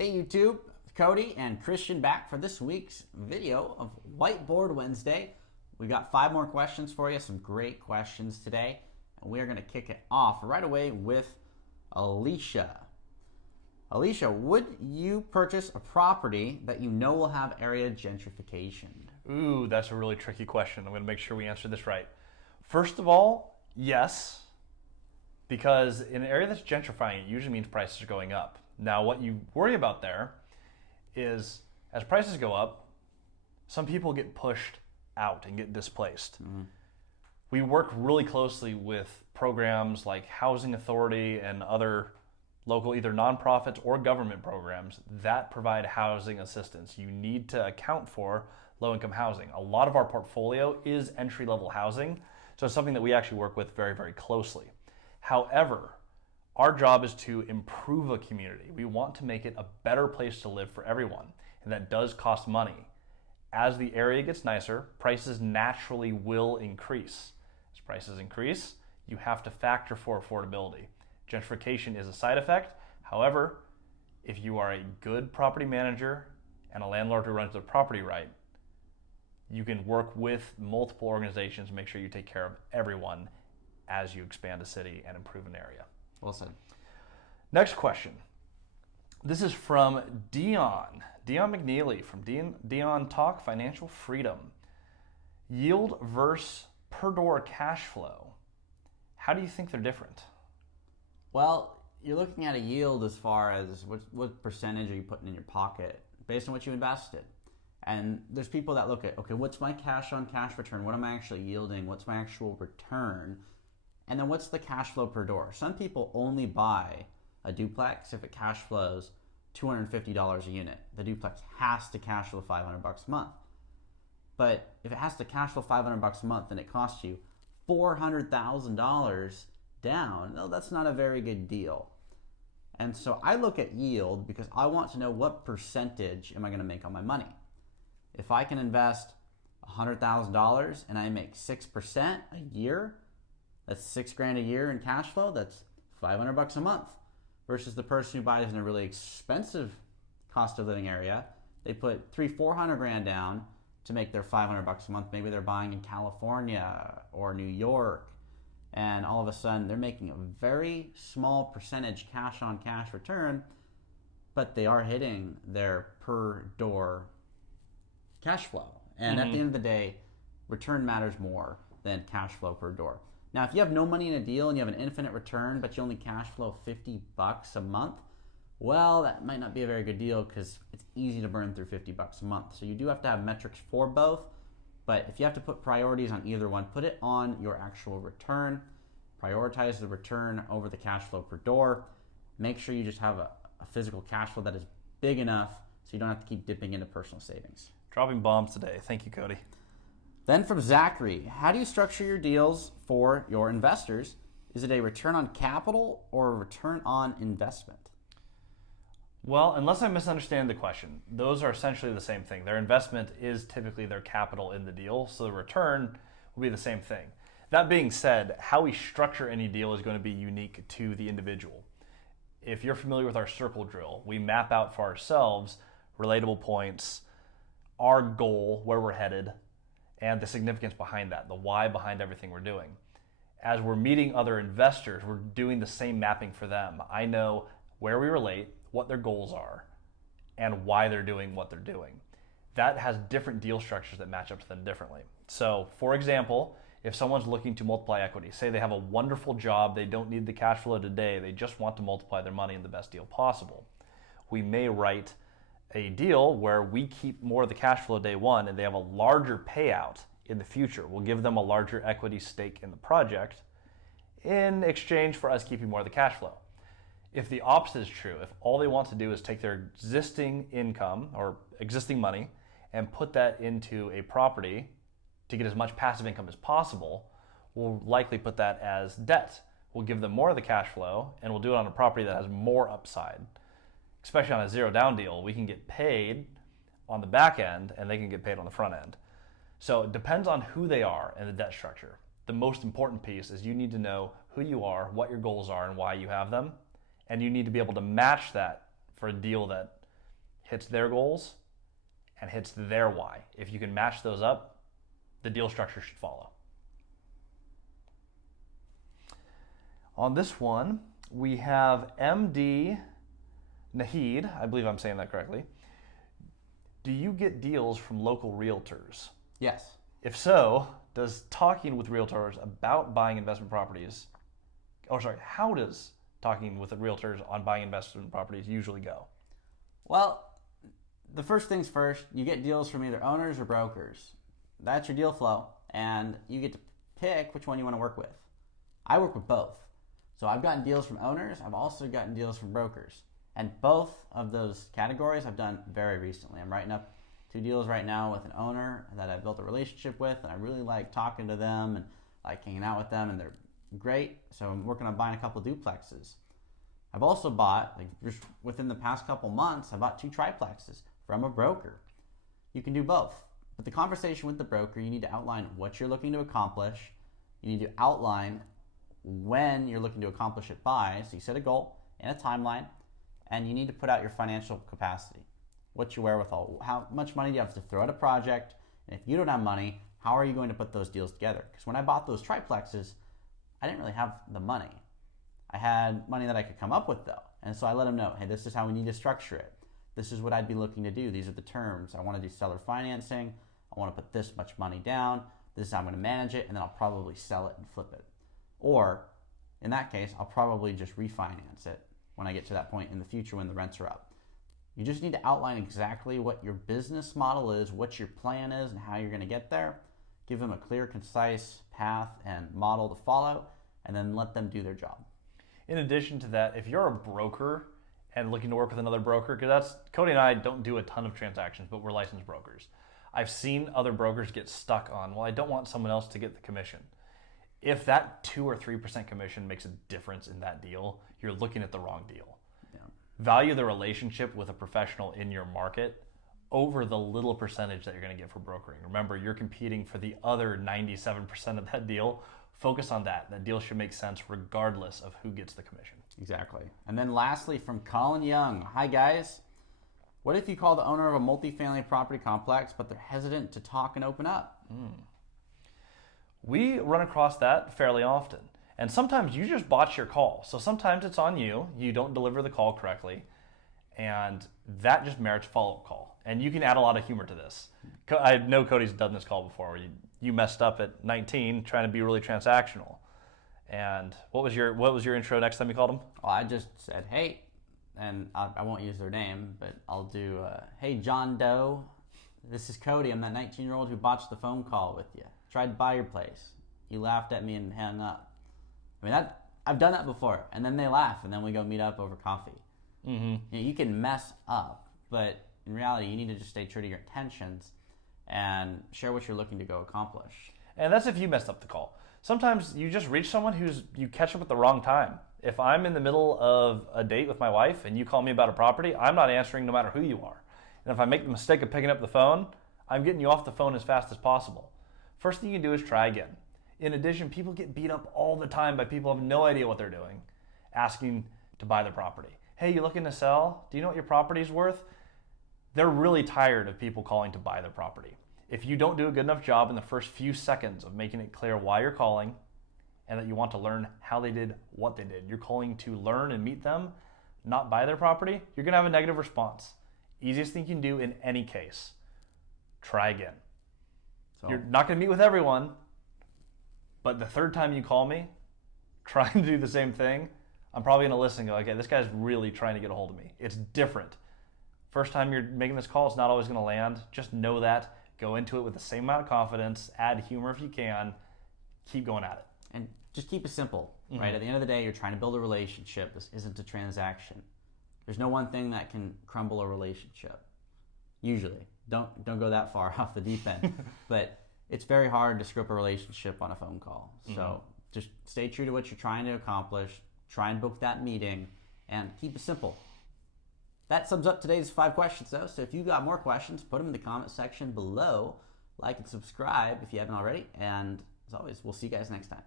Hey YouTube, Cody and Christian back for this week's video of Whiteboard Wednesday. We got 5 more questions for you, some great questions today. And we are going to kick it off right away with Alicia. Alicia, would you purchase a property that you know will have area gentrification? Ooh, that's a really tricky question. I'm going to make sure we answer this right. First of all, yes, because in an area that's gentrifying, it usually means prices are going up. Now, what you worry about there is as prices go up, some people get pushed out and get displaced. We work really closely with programs like Housing Authority and other local either nonprofits or government programs that provide housing assistance. You need to account for low-income housing. A lot of our portfolio is entry-level housing, so it's something that we actually work with very, very closely. However, our job is to improve a community. We want to make it a better place to live for everyone, and that does cost money. As the area gets nicer, prices naturally will increase. As prices increase, you have to factor for affordability. Gentrification is a side effect. However, if you are a good property manager and a landlord who runs the property right, you can work with multiple organizations to make sure you take care of everyone as you expand a city and improve an area. Well said. Next question. This is from Dion McNeely from Dion Talk Financial Freedom. Yield versus per door cash flow. How do you think they're different? Well, you're looking at a yield as far as what percentage are you putting in your pocket based on what you invested. And there's people that look at, okay, what's my cash on cash return? What am I actually yielding? What's my actual return? And then what's the cash flow per door? Some people only buy a duplex if it cash flows $250 a unit. The duplex has to cash flow $500 a month. But if it has to cash flow $500 a month and it costs you $400,000 down, no, that's not a very good deal. And so I look at yield because I want to know what percentage am I going to make on my money. If I can invest $100,000 and I make 6% a year, that's $6,000 a year in cash flow. That's $500 a month. Versus the person who buys in a really expensive cost of living area, they put $300,000-400,000 down to make their $500 a month. Maybe they're buying in California or New York, and all of a sudden they're making a very small percentage cash on cash return, but they are hitting their per door cash flow. And at the end of the day, return matters more than cash flow per door. Now, if you have no money in a deal and you have an infinite return, but you only cash flow $50 a month, well, that might not be a very good deal because it's easy to burn through $50 a month. So you do have to have metrics for both, but if you have to put priorities on either one, put it on your actual return. Prioritize the return over the cash flow per door. Make sure you just have a physical cash flow that is big enough so you don't have to keep dipping into personal savings. Dropping bombs today. Thank you, Cody. Then from Zachary, how do you structure your deals for your investors? Is it a return on capital or a return on investment? Well, unless I misunderstand the question, those are essentially the same thing. Their investment is typically their capital in the deal, so the return will be the same thing. That being said, how we structure any deal is going to be unique to the individual. If you're familiar with our circle drill, we map out for ourselves relatable points, our goal, where we're headed, and the significance behind that, the why behind everything we're doing. As we're meeting other investors, we're doing the same mapping for them. I know where we relate, what their goals are, and why they're doing what they're doing. That has different deal structures that match up to them differently. So, for example, if someone's looking to multiply equity, say they have a wonderful job, they don't need the cash flow today, they just want to multiply their money in the best deal possible. We may write a deal where we keep more of the cash flow day one and they have a larger payout in the future. We'll give them a larger equity stake in the project in exchange for us keeping more of the cash flow. If the opposite is true, if all they want to do is take their existing income or existing money and put that into a property to get as much passive income as possible, we'll likely put that as debt. We'll give them more of the cash flow and we'll do it on a property that has more upside. Especially on a zero down deal, we can get paid on the back end and they can get paid on the front end. So it depends on who they are and the debt structure. The most important piece is you need to know who you are, what your goals are, and why you have them. And you need to be able to match that for a deal that hits their goals and hits their why. If you can match those up, the deal structure should follow. On this one, we have MD Nahid, I believe I'm saying that correctly. Do you get deals from local realtors? Yes. If so, does talking with realtors about buying investment properties, how does talking with the realtors on buying investment properties usually go? Well, the first things first, you get deals from either owners or brokers. That's your deal flow, and you get to pick which one you want to work with. I work with both. So I've gotten deals from owners, I've also gotten deals from brokers. And both of those categories I've done very recently. I'm writing up 2 deals right now with an owner that I built a relationship with, and I really like talking to them and like hanging out with them, and they're great. So I'm working on buying a couple duplexes. I've also bought, like just within the past couple months, I bought 2 triplexes from a broker. You can do both. But the conversation with the broker, you need to outline what you're looking to accomplish. You need to outline when you're looking to accomplish it by. So you set a goal and a timeline, and you need to put out your financial capacity. What's your wherewithal? How much money do you have to throw at a project? And if you don't have money, how are you going to put those deals together? Because when I bought those triplexes, I didn't really have the money. I had money that I could come up with though. And so I let them know, hey, this is how we need to structure it. This is what I'd be looking to do. These are the terms. I want to do seller financing. I want to put this much money down. This is how I'm going to manage it. And then I'll probably sell it and flip it. Or in that case, I'll probably just refinance it when I get to that point in the future when the rents are up. You just need to outline exactly what your business model is, what your plan is, and how you're going to get there. Give them a clear, concise path and model to follow, and then let them do their job. In addition to that, if you're a broker and looking to work with another broker, because Cody and I don't do a ton of transactions, but we're licensed brokers. I've seen other brokers get stuck on, well, I don't want someone else to get the commission. If that 2 or 3% commission makes a difference in that deal, you're looking at the wrong deal. Yeah. Value the relationship with a professional in your market over the little percentage that you're going to get for brokering. Remember, you're competing for the other 97% of that deal. Focus on that. That deal should make sense regardless of who gets the commission. Exactly. And then lastly, from Colin Young. Hi, guys. What if you call the owner of a multifamily property complex, but they're hesitant to talk and open up? We run across that fairly often. And sometimes you just botch your call. So sometimes it's on you. You don't deliver the call correctly. And that just merits follow-up call. And you can add a lot of humor to this. I know Cody's done this call before where you messed up at 19 trying to be really transactional. And what was your intro next time you called him? Well, I just said, hey, and I won't use their name, but I'll do, hey, John Doe, this is Cody. I'm that 19-year-old who botched the phone call with you. Tried to buy your place. You laughed at me and hung up. I mean, I've done that before. And then they laugh, and then we go meet up over coffee. Mm-hmm. You can mess up, but in reality, you need to just stay true to your intentions and share what you're looking to go accomplish. And that's if you messed up the call. Sometimes you just reach someone you catch up at the wrong time. If I'm in the middle of a date with my wife and you call me about a property, I'm not answering no matter who you are. And if I make the mistake of picking up the phone, I'm getting you off the phone as fast as possible. First thing you can do is try again. In addition, people get beat up all the time by people who have no idea what they're doing, asking to buy their property. Hey, you looking to sell? Do you know what your property's worth? They're really tired of people calling to buy their property. If you don't do a good enough job in the first few seconds of making it clear why you're calling and that you want to learn how they did what they did, you're calling to learn and meet them, not buy their property, you're going to have a negative response. Easiest thing you can do in any case, try again. So, you're not going to meet with everyone, but the third time you call me, trying to do the same thing, I'm probably going to listen and go, okay, this guy's really trying to get a hold of me. It's different. First time you're making this call, it's not always going to land. Just know that. Go into it with the same amount of confidence. Add humor if you can. Keep going at it. And just keep it simple, right? At the end of the day, you're trying to build a relationship. This isn't a transaction. There's no one thing that can crumble a relationship. Usually. Don't go that far off the deep end. But it's very hard to screw up a relationship on a phone call. So just stay true to what you're trying to accomplish. Try and book that meeting and keep it simple. That sums up today's 5 questions though. So if you got more questions, put them in the comment section below. Like and subscribe if you haven't already. And as always, we'll see you guys next time.